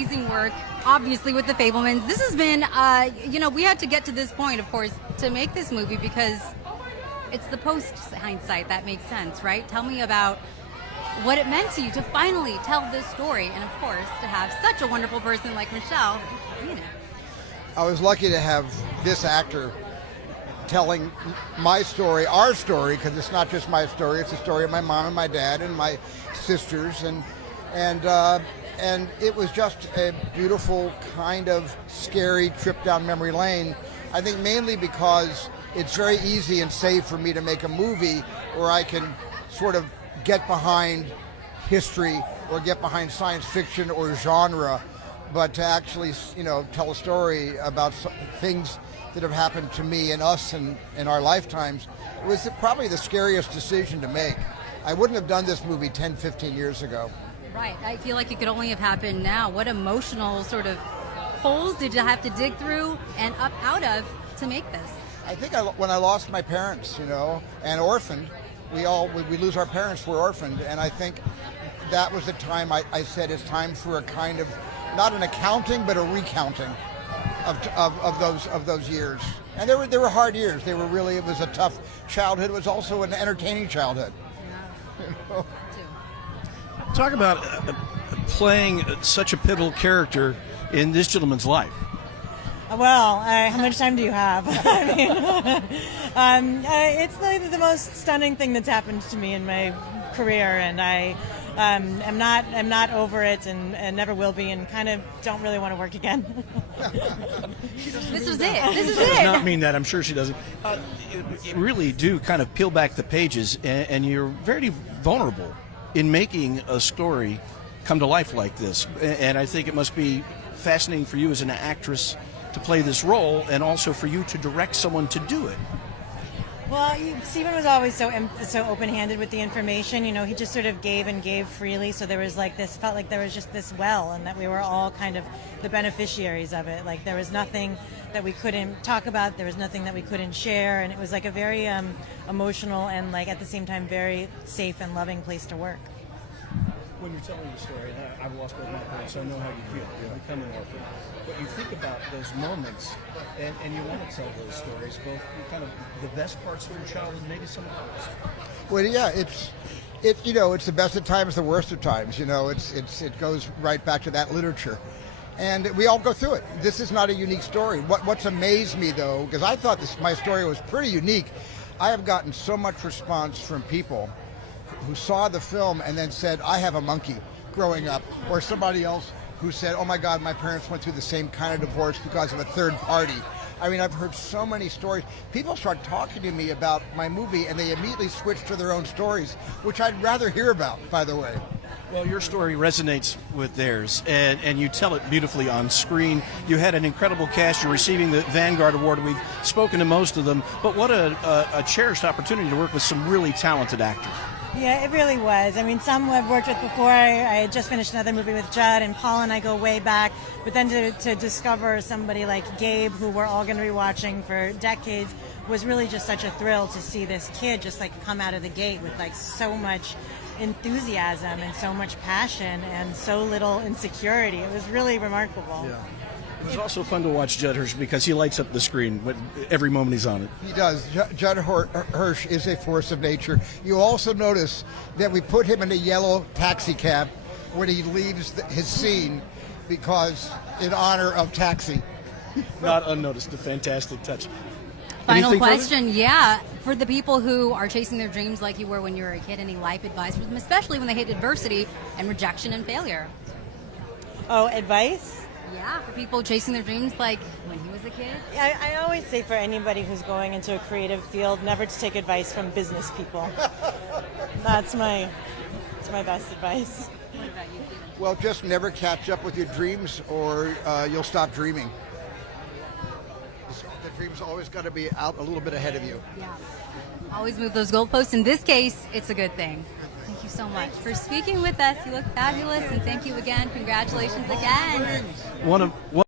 Amazing work, obviously, with the Fabelmans. This has been, we had to get to this point, of course, to make this movie because it's the post hindsight that makes sense, right? Tell me about what it meant to you to finally tell this story, and of course, to have such a wonderful person like Michelle in it. I was lucky to have this actor telling my story, our story, because it's not just my story, it's the story of my mom and my dad and my sisters, and it was just a beautiful, kind of scary trip down memory lane. I think mainly because it's very easy and safe for me to make a movie where I can sort of get behind history or get behind science fiction or genre, but to actually, tell a story about things that have happened to me and us in our lifetimes was probably the scariest decision to make. I wouldn't have done this movie 10, 15 years ago. Right. I feel like it could only have happened now. What emotional sort of holes did you have to dig through and up out of to make this? I think when I lost my parents, and orphaned, we lose our parents, we're orphaned, and I think that was the time I said it's time for a kind of, not an accounting, but a recounting of those years. And they were hard years. It was a tough childhood. It was also an entertaining childhood. Yeah. Talk about playing such a pivotal character in this gentleman's life. Well, how much time do you have? I mean, it's the most stunning thing that's happened to me in my career, and I'm not over it, and never will be, and kind of don't really want to work again. This was it. This is She does it. not mean that. I'm sure she doesn't. You really do kind of peel back the pages, and you're very vulnerable in making a story come to life like this. And I think it must be fascinating for you as an actress to play this role, and also for you to direct someone to do it. Well, Stephen was always so open-handed with the information. He just sort of gave and gave freely. So there was felt like there was just this well, and that we were all kind of the beneficiaries of it. Like there was nothing that we couldn't talk about. There was nothing that we couldn't share, and it was like a very emotional and at the same time very safe and loving place to work. When you're telling the story, and I've lost both my parents, so I know how you feel. You're becoming orphan. But you think about those moments, and you want to tell those stories, both kind of the best parts of your childhood, maybe some of the worst. Well, yeah, it's the best of times, the worst of times. It goes right back to that literature, and we all go through it. This is not a unique story. What's amazed me though, because I thought my story was pretty unique, I have gotten so much response from people who saw the film and then said, I have a monkey growing up, or somebody else who said, oh my God, my parents went through the same kind of divorce because of a third party. I mean, I've heard so many stories. People start talking to me about my movie and they immediately switch to their own stories, which I'd rather hear about, by the way. Well, your story resonates with theirs, and you tell it beautifully on screen. You had an incredible cast. You're receiving the Vanguard Award. We've spoken to most of them, but what a cherished opportunity to work with some really talented actors. Yeah, it really was. I mean, some I've worked with before. I had just finished another movie with Judd, and Paul and I go way back. But then to discover somebody like Gabe, who we're all going to be watching for decades, was really just such a thrill to see this kid just come out of the gate with so much enthusiasm and so much passion and so little insecurity. It was really remarkable. Yeah. It was also fun to watch Judd Hirsch because he lights up the screen every moment he's on it. He does. Judd Hirsch is a force of nature. You also notice that we put him in a yellow taxi cab when he leaves his scene in honor of Taxi. Not unnoticed. A fantastic touch. Final Anything question, further? yeah. For the people who are chasing their dreams like you were when you were a kid, any life advice for them, especially when they hit adversity and rejection and failure? Oh, advice? Yeah, for people chasing their dreams like when he was a kid. I always say for anybody who's going into a creative field, never to take advice from business people. That's my best advice. What about you, Stephen? Well, just never catch up with your dreams or you'll stop dreaming. The dream's always got to be out a little bit ahead of you. Yeah. Always move those goalposts. In this case, it's a good thing. Thank you so much for speaking with us. You look fabulous, and thank you again. Congratulations again. One of